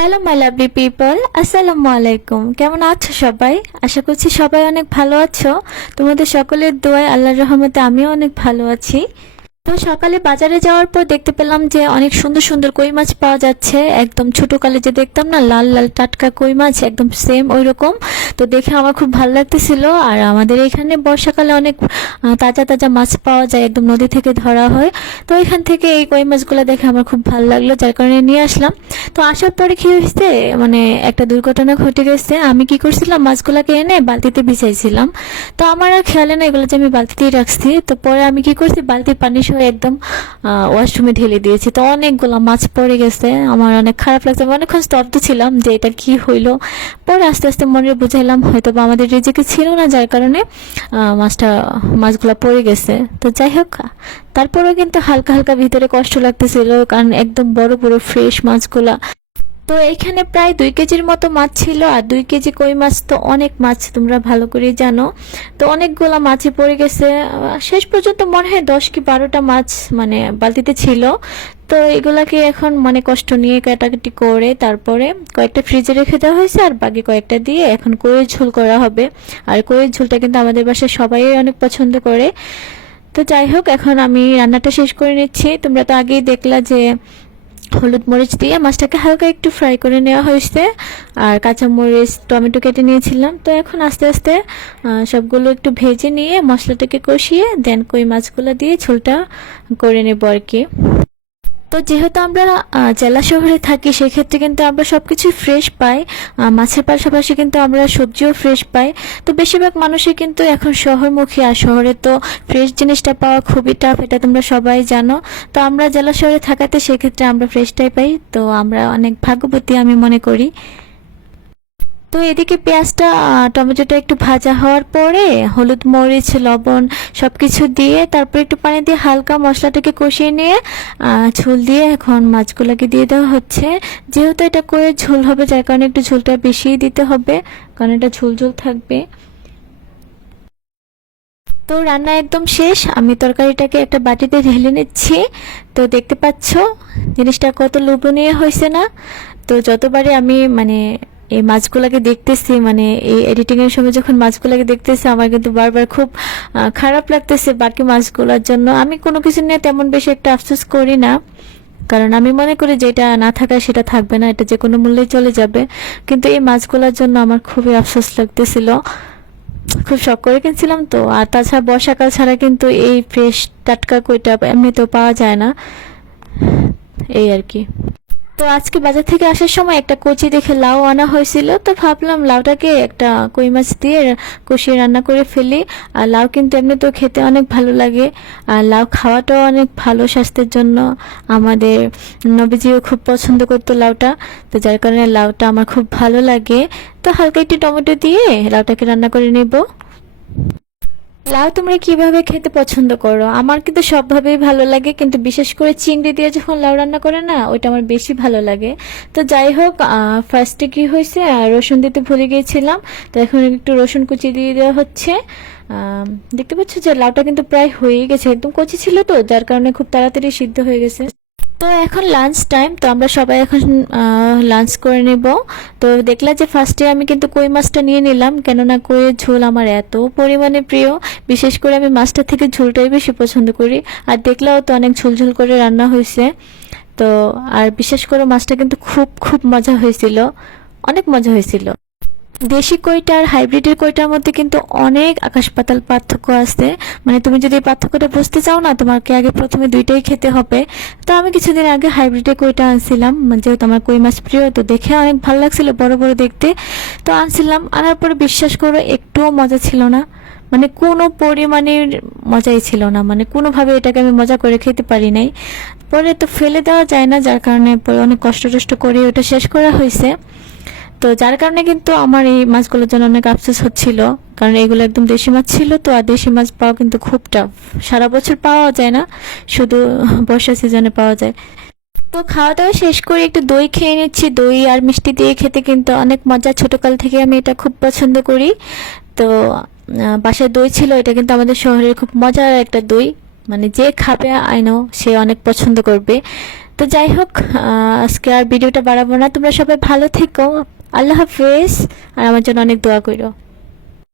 Hello my lovely people আসসালামু আলাইকুম কেমন আছো সবাই? আশা করছি সবাই অনেক ভালো আছো। তোমাদের সকলের দোয়ায় আল্লাহর রহমতে আমিও অনেক ভালো আছি। তো সকালে বাজারে যাওয়ার পর দেখতে পেলাম যে অনেক সুন্দর সুন্দর কই মাছ পাওয়া যাচ্ছে। একদম ছোট কালে যে দেখতাম না, লাল লাল টাটকা কই মাছ, একদম সেম ওই রকম তো দেখে আমার খুব ভালো লাগতেছিল। আর আমাদের এখানে বর্ষাকালে অনেক তাজা তাজা মাছ পাওয়া যায়, একদম নদী থেকে ধরা হয়। তো এখান থেকে এই কই মাছগুলো দেখে আমার খুব ভালো লাগল, যার কারণে নিয়ে আসলাম। তো আসার পরে কি হয়েছে? মানে একটা দুর্ঘটনা ঘটে গেছে। আমি কি করছিলাম? মাছগুলাকে এনে বালতিতে ভিজাইছিলাম। তো আমার আর খেয়ালে না এগুলো যে আমি বালতিতেই রাখছি। তো পরে আমি কি করছি? বালতির পানি সহ একদম ওয়াশরুমে ঢেলে দিয়েছি। তো অনেকগুলো মাছ পড়ে গেছে। আমার অনেক খারাপ লাগছে। আমি অনেকক্ষণ স্তব্ধ ছিলাম যে এটা কি হইল। পরে আস্তে আস্তে মনে বুঝাইলাম হয়তো বা আমাদের রেজেকে ছিল না, যার কারণে মাছটা, মাছগুলো পড়ে গেছে। তো যাই হোক, তারপরেও কিন্তু হালকা হালকা ভিতরে কষ্ট লাগতেছিল। কারণ একদম বড় বড় ফ্রেশ মাছগুলা তো এইখানে প্রায় দুই কেজির মতো মাছ ছিল আর দুই কেজি কই মাছ তো অনেক মাছ, তোমরা ভালো করেই জানো। তো অনেকগুলা মাছই পড়ে গেছে। শেষ পর্যন্ত মনে হয় দশ কি বারোটা মাছ মানে বালতিতে ছিল। তো এগুলাকে এখন মানে কষ্ট নিয়ে কাটাকাটি করে তারপরে কয়েকটা ফ্রিজে রেখে দেওয়া হয়েছে আর বাকি কয়েকটা দিয়ে এখন কইয়ের ঝোল করা হবে। আর কইয়ের ঝোলটা কিন্তু আমাদের বাসায় সবাই অনেক পছন্দ করে। তো যাই হোক, এখন আমি রান্নাটা শেষ করে নিচ্ছি। তোমরা তো আগেই দেখলা যে হলুদ মরিচ দিয়ে মাছটাকে হালকা একটু ফ্রাই করে নেওয়া হয়েছে। আর কাঁচা মরিচ, টমেটো কেটে নিয়েছিলাম। তো এখন আস্তে আস্তে সবগুলো একটু ভেজে নিয়ে মশলাটাকে কষিয়ে দেন কই মাছগুলো দিয়ে ঝোলটা করে নেব আর কি। তো যেহেতু আমরা জেলা শহরে থাকি, সেক্ষেত্রে কিন্তু আমরা সব কিছুই ফ্রেশ পাই মাছের পাশাপাশি কিন্তু আমরা সবজিও ফ্রেশ পাই। তো বেশিরভাগ মানুষই কিন্তু এখন শহরমুখী, আর শহরে তো ফ্রেশ জিনিসটা পাওয়া খুবই টাফ এটা তোমরা সবাই জানো। তো আমরা জেলা শহরে থাকাতে সেক্ষেত্রে আমরা ফ্রেশটাই পাই। তো আমরা অনেক ভাগ্যবতী আমি মনে করি। তো এদিকে পেঁয়াজটা টমেটোটা একটু ভাজা হওয়ার পরে হলুদ মরিচ, লবণ সবকিছু দিয়ে তারপর একটু পানি দিয়ে হালকা মশলাটাকে কষিয়ে নিয়ে ঝোল দিয়ে এখন মাছগুলোকে দিয়ে দেওয়া হচ্ছে। যেহেতু এটা করে ঝোল হবে, যার কারণে একটু ঝোলটা বেশিই দিতে হবে, কারণ এটা ঝোল ঝোল থাকবে। তো রান্না একদম শেষ, আমি তরকারিটাকে একটা বাটিতে ঢেলে নিচ্ছি। তো দেখতে পাচ্ছ, জিনিসটা কত লোভনীয় হয়েছে না? তো যতবারই আমি মানে এই মাছগুলাকে দেখতেছি মানে এই এডিটিং এর সময় যখন মাছগুলাকে দেখতেছি, আমার কিন্তু বারবার খুব খারাপ লাগতেছে বাকি মাছগুলোর জন্য। আমি কোনো কিছু নিয়ে তেমন বেশি একটা আফসোস করি না, কারণ আমি মনে করি যেটা না থাকা সেটা থাকবে না, এটা যে কোনো মূল্যে চলে যাবে। কিন্তু এই মাছগুলোর জন্য আমার খুবই আফসোস লাগতেছিল। খুব শখ করে কিনছিলাম তো, আর তাছাড়া বর্ষাকাল ছাড়া কিন্তু এই ফ্রেশ টাটকা কইটা এমনিতেও পাওয়া যায় না। এই আর কি। তো আজকে বাজার থেকে আসার সময় একটা কচি দেখে লাউ আনা হয়েছিল, তো ভাবলাম লাউটাকে একটা কই মাছ দিয়ে কষিয়ে রান্না করে ফেলি। আর লাউ কিন্তু এমনিতেও খেতে অনেক ভালো লাগে, আর লাউ খাওয়াটাও অনেক ভালো স্বাস্থ্যের জন্য। আমাদের নবীজিও খুব পছন্দ করতো লাউটা, তো যার কারণে লাউটা আমার খুব ভালো লাগে। তো হালকা একটু টমেটো দিয়ে লাউটাকে রান্না করে নেব। লাউ তোমরা কীভাবে খেতে পছন্দ করো? আমার কিন্তু সবভাবেই ভালো লাগে, কিন্তু বিশেষ করে চিংড়ি দিয়ে যখন লাউ রান্না করে না, ওইটা আমার বেশি ভালো লাগে। তো যাই হোক ফার্স্টে কি হয়েছে? রসুন দিতে ভুলে গিয়েছিলাম, তো এখন একটু রসুন কুচি দিয়ে দেওয়া হচ্ছে। দেখতে পাচ্ছ যে লাউটা কিন্তু প্রায় হয়ে গেছে, একদম কচি ছিল তো, যার কারণে খুব তাড়াতাড়ি সিদ্ধ হয়ে গেছে। তো এখন লাঞ্চ টাইম তো আমরা সবাই এখন লাঞ্চ করে নেব। তো দেখলা যে ফার্স্টে আমি কিন্তু কই মাছটা নিয়ে নিলাম, কেননা কইয়ের ঝোল আমার এত পরিমাণে প্রিয়। বিশেষ করে আমি মাছটা থেকে ঝোলটাই বেশি পছন্দ করি। আর দেখলাও তো অনেক ঝোল ঝোল করে রান্না হয়েছে। তো, আর বিশেষ করে মাছটা কিন্তু খুব খুব মজা হয়েছিল। অনেক মজা হয়েছিল। দেশি কইটা আর হাইব্রিডের কইটার মধ্যে কিন্তু অনেক আকাশ পাতাল পার্থক্য আছে। মানে তুমি যদি পার্থক্যটা বুঝতে চাও না, তোমাকে আগে প্রথমে দুইটাই খেতে হবে। তো আমি কিছুদিন আগে হাইব্রিডের কইটা আনছিলাম মানে যেহেতু আমার কই মাছ প্রিয়, তো দেখে অনেক ভালো লাগছিল বড় বড় দেখতে। তো আনছিলাম, আনার পরে বিশ্বাস করো, একটুও মজা ছিল না। মানে কোনো পরিমাণের মজাই ছিল না। মানে কোনোভাবে এটাকে আমি মজা করে খেতে পারি নাই। পরে তো ফেলে দেওয়া যায় না, যার কারণে পরে অনেক কষ্ট টষ্ট করে ওটা শেষ করা হয়েছে। তো যার কারণে কিন্তু আমার এই মাছগুলোর জন্য অনেক আফসোস হচ্ছিল। কারণ এগুলো একদম দেশি মাছ ছিল, তো আর দেশি মাছ পাওয়া কিন্তু খুব টাফ সারা বছর পাওয়া যায় না, শুধু বর্ষা সিজনে পাওয়া যায়। তো খাওয়া দাওয়া শেষ করে একটু দই খেয়ে নিচ্ছি। দই আর মিষ্টি দিয়ে খেতে কিন্তু অনেক মজা। ছোটকাল থেকে আমি এটা খুব পছন্দ করি। তো বাসায় দই ছিল, এটা কিন্তু আমাদের শহরের খুব মজার একটা দই। মানে যে খাবে আইনো সে অনেক পছন্দ করবে। তো যাই হোক আজকে আর ভিডিওটা বাড়াবো না। তোমরা সবাই ভালো থেকো। আল্লাহ হাফেজ। আর আমার জন্য অনেক দোয়া করো